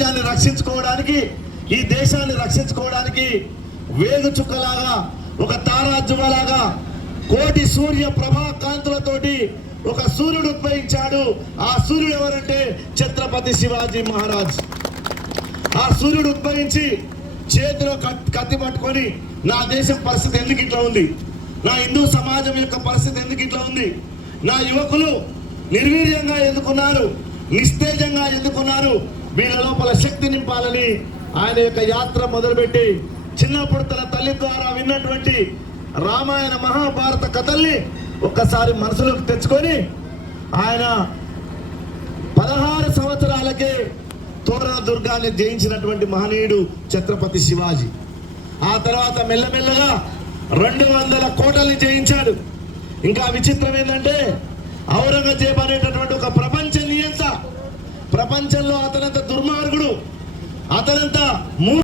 రాజ్యాన్ని రక్షించుకోవడానికి ఈ దేశాన్ని రక్షించుకోవడానికి వేగు చుక్కలాగా ఒక తారాజువలాగా కోటి సూర్య ప్రభా కాంతులతోటి ఒక సూర్యుడు ఉద్భవించాడు. ఆ సూర్యుడు ఎవరంటే ఛత్రపతి శివాజీ మహారాజ్. ఆ సూర్యుడు ఉద్భవించి చేతిలో కత్తి పట్టుకొని నా దేశం పరిస్థితి ఎందుకు ఇట్లా ఉంది? నా హిందూ సమాజం యొక్క పరిస్థితి ఎందుకు ఇట్లా ఉంది? నా యువకులు నిర్వీర్యంగా ఎందుకున్నారు? నిస్తేజంగా ఎందుకున్నారు? వీళ్ళ లోపల శక్తి నింపాలని ఆయన యొక్క యాత్ర మొదలుపెట్టి చిన్నప్పుడు తన తల్లి ద్వారా విన్నటువంటి రామాయణ మహాభారత కథల్ని ఒక్కసారి మనసులోకి తెచ్చుకొని ఆయన పదహారు సంవత్సరాలకే తోరణ దుర్గాన్ని జయించినటువంటి మహనీయుడు ఛత్రపతి శివాజీ. ఆ తర్వాత మెల్లమెల్లగా రెండు వందల కోటల్ని జయించాడు. ఇంకా విచిత్రం ఏంటంటే ఔరంగజేబ్ అనేటటువంటి ఒక ప్రపంచంలో అతనంత దుర్మార్గుడు అతనంత మూ